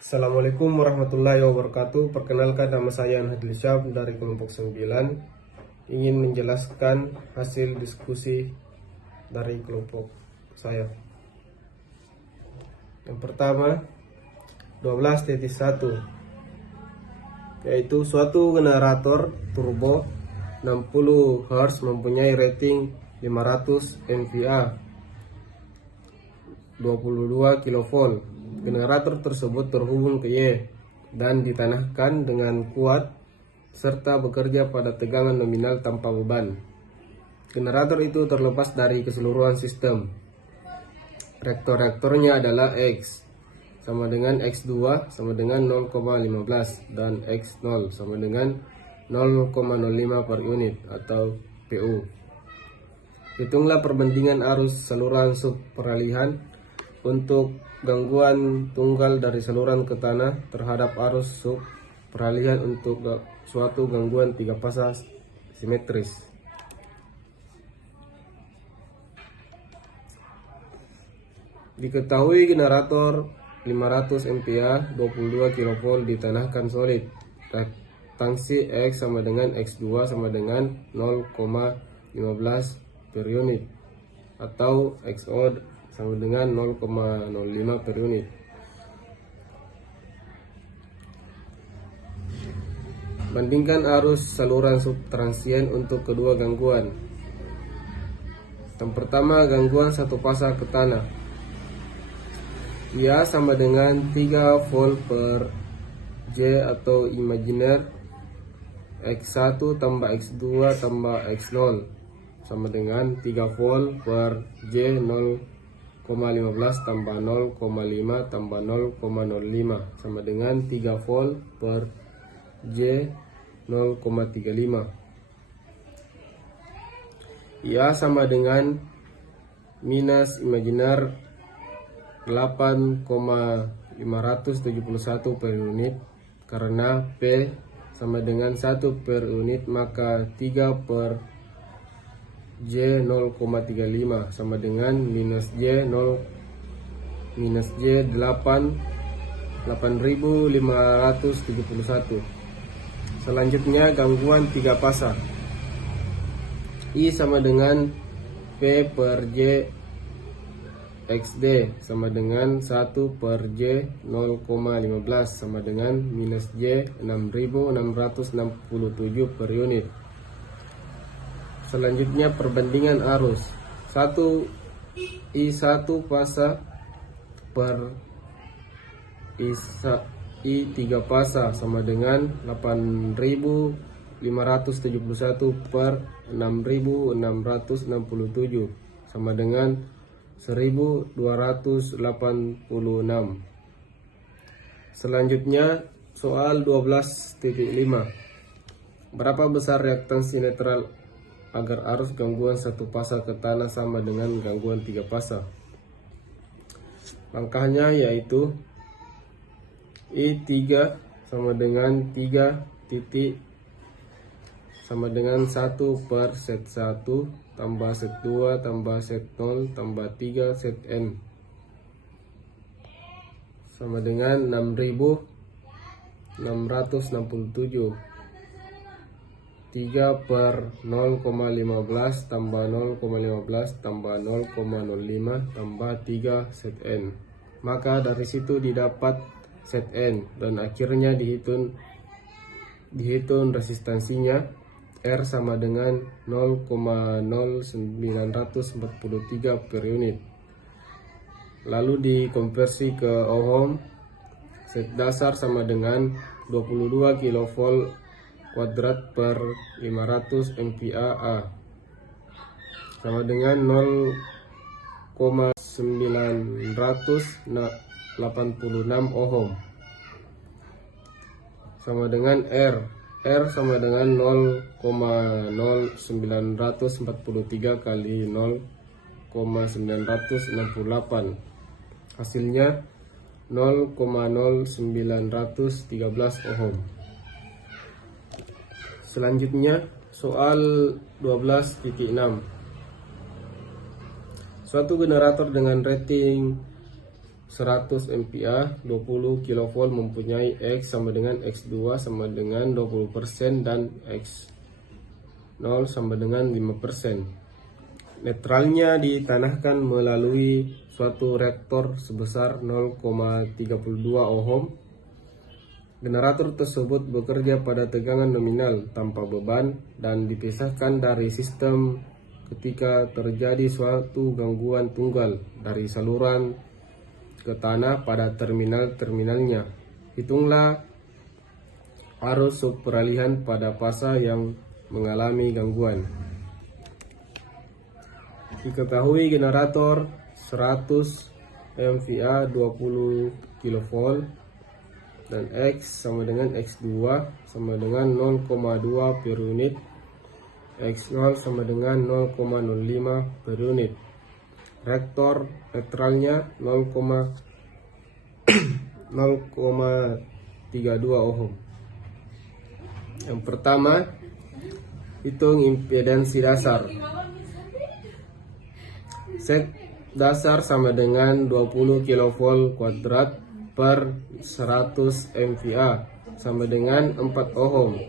Assalamualaikum warahmatullahi wabarakatuh. Perkenalkan, nama saya Anhadil Syab dari kelompok 9. Ingin menjelaskan hasil diskusi dari kelompok saya. Yang pertama, 12.1, yaitu suatu generator turbo 60 Hz mempunyai rating 500 MVA 22 kV. Generator tersebut terhubung ke Y dan ditanahkan dengan kuat serta bekerja pada tegangan nominal tanpa beban. Generator itu terlepas dari keseluruhan sistem. Reaktornya adalah X sama dengan X2 sama dengan 0,15 dan X0 sama dengan 0,05 per unit atau PU. Hitunglah perbandingan arus saluran sub peralihan untuk gangguan tunggal dari saluran ke tanah terhadap arus sub peralihan untuk suatu gangguan 3 fasa simetris. Diketahui generator 500 MVA 22 kV ditanahkan solid. Reaktangsi X sama dengan X2 sama dengan 0,15 per unit atau XO sama dengan 0,05 per unit. Bandingkan arus saluran subtransien untuk kedua gangguan. Yang pertama, gangguan satu fasa ke tanah. Ia sama dengan 3 volt per J atau imajiner X1 tambah X2 tambah X0 sama dengan 3 volt per J 0,15 tambah 0,5 tambah 0,05 sama dengan 3 volt per J 0,35. Ia sama dengan minus imajiner 8,571 per unit. Karena P sama dengan 1 per unit, maka 3 per J 0,35 sama dengan minus J 8.571. Selanjutnya, gangguan 3 fasa. I sama dengan P per J XD sama dengan 1 per J 0,15 sama dengan minus J 6.667 per unit. Selanjutnya, perbandingan arus. 1 I1 fasa per I3 fasa sama dengan 8.571 per 6.667 sama dengan 1.286. Selanjutnya, soal 12.5. Berapa besar reaktansi netral agar arus gangguan satu fasa ke tanah sama dengan gangguan 3 fasa? Langkahnya yaitu I3 sama dengan 3 titik sama dengan 1 per set 1 tambah set 2 tambah set 0 tambah 3 set N sama dengan 6.667. 3 per 0,15 tambah 0,15 tambah 0,05 tambah 3 set N. Maka dari situ didapat set N dan akhirnya dihitung resistansinya. R sama dengan 0,0943 per unit. Lalu dikonversi ke ohm. Set dasar sama dengan 22 kV kuadrat per 500 MVA sama dengan 0,986 ohm sama dengan R sama dengan 0,0943 kali 0,968. Hasilnya 0,0913 ohm. Selanjutnya, soal 12.6. Suatu generator dengan rating 100 MPa 20 kV mempunyai X sama dengan X2 sama dengan 20% dan X0 sama dengan 5%. Netralnya ditanahkan melalui suatu reaktor sebesar 0,32 ohm. Generator tersebut bekerja pada tegangan nominal tanpa beban dan dipisahkan dari sistem ketika terjadi suatu gangguan tunggal dari saluran ke tanah pada terminal-terminalnya. Hitunglah arus subperalihan pada fasa yang mengalami gangguan. Diketahui generator 100 MVA 20 kV dan X sama dengan X2 sama dengan 0,2 per unit, X0 sama dengan 0,05 per unit. Reaktor netralnya 0,32 ohm. Yang pertama, hitung impedansi dasar. Set dasar sama dengan 20 kV kuadrat per 100 MVA sama dengan 4 ohm.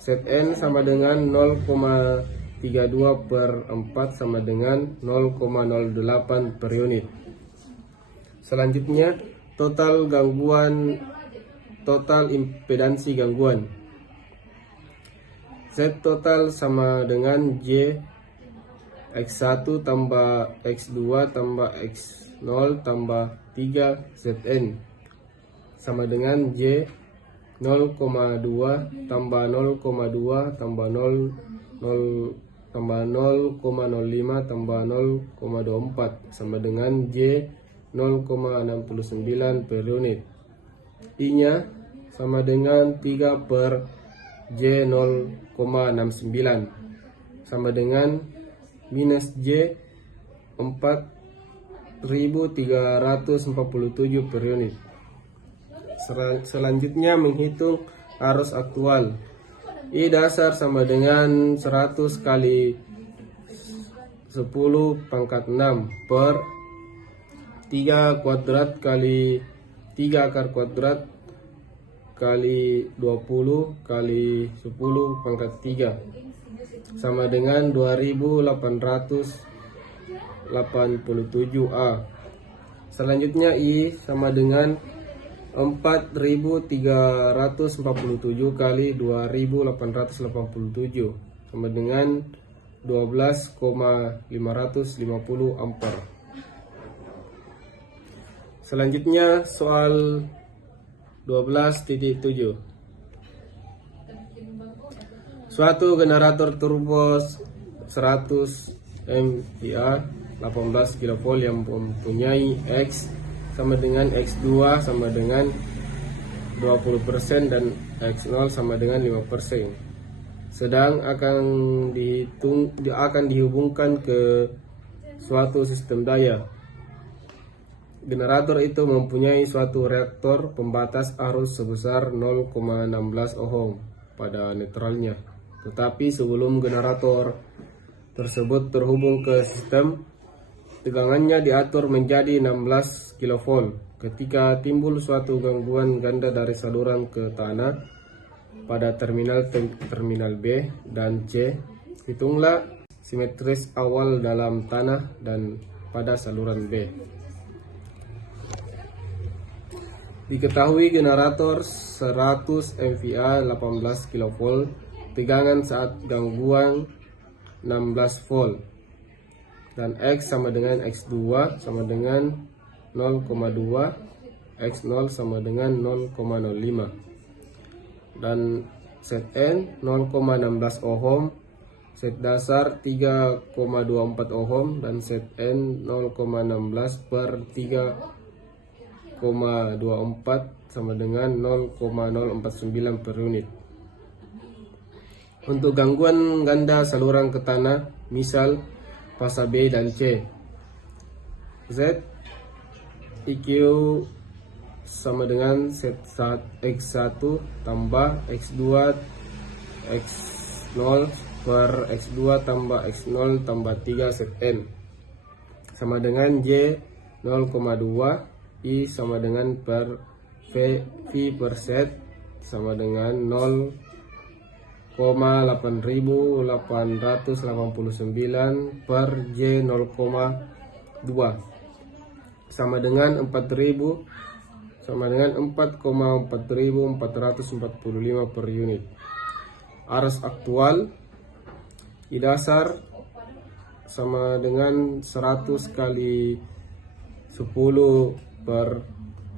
Set N sama dengan 0,32 per 4 sama dengan 0,08 per unit. Selanjutnya, total impedansi gangguan. Z total sama dengan J X1 tambah X2 tambah X0 tambah 3 Zn sama dengan J 0,2 tambah 0,2 tambah 0 tambah 0,05 tambah 0,24 sama dengan J 0,69 per unit. I-nya sama dengan 3 per J 0,69 sama dengan minus J 4347 per unit. Selanjutnya menghitung arus aktual. I dasar sama dengan 100 kali 10 pangkat 6 per 3 kuadrat kali 3 akar kuadrat kali 20 kali 10 pangkat 3 sama dengan 2887A. Selanjutnya I sama dengan 4347 kali 2887 sama dengan 12,550 ampere. Selanjutnya soal 12.7. Suatu generator turbo 100 MVA 18 kV yang mempunyai X sama dengan X2 sama dengan 20% dan X0 sama dengan 5%. Sedang akan dihubungkan ke suatu sistem daya. Generator itu mempunyai suatu reaktor pembatas arus sebesar 0,16 ohm pada netralnya. Tetapi sebelum generator tersebut terhubung ke sistem, tegangannya diatur menjadi 16 kV. Ketika timbul suatu gangguan ganda dari saluran ke tanah pada terminal B dan C, hitunglah simetris awal dalam tanah dan pada saluran B. Diketahui generator 100 MVA 18 kV, tegangan saat gangguan 16 volt. Dan X sama dengan X2 sama dengan 0,2, X0 sama dengan 0,05. Dan set N 0,16 ohm, set dasar 3,24 ohm dan set N 0,16 per 3,24 sama dengan 0,049 per unit. Untuk gangguan ganda saluran ke tanah, misal fasa B dan C, Z IQ sama dengan set X1 tambah X2 X0 per X2 tambah X0 tambah 3 set N sama dengan J 0,2 I sama dengan per V per set sama dengan 0,8889 per J 0,2 sama dengan 4000 sama dengan 4,4445 per unit. Aras aktual I dasar sama dengan 100 kali 10 per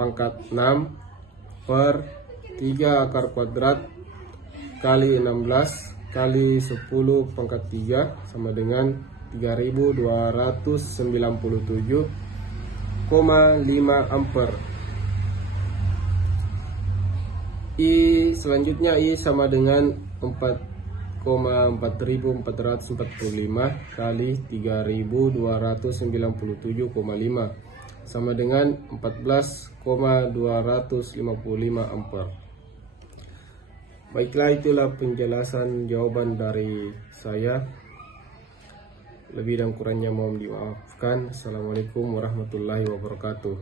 pangkat 6 per 3 akar kuadrat kali 16 kali 10 pangkat 3 sama dengan 3297,5 ampere. I selanjutnya I sama dengan 4,4445 kali 3297,5 sama dengan 14,255 ampere. Baiklah, itulah penjelasan jawaban dari saya. Lebih dan kurangnya mohon dimaafkan. Assalamualaikum warahmatullahi wabarakatuh.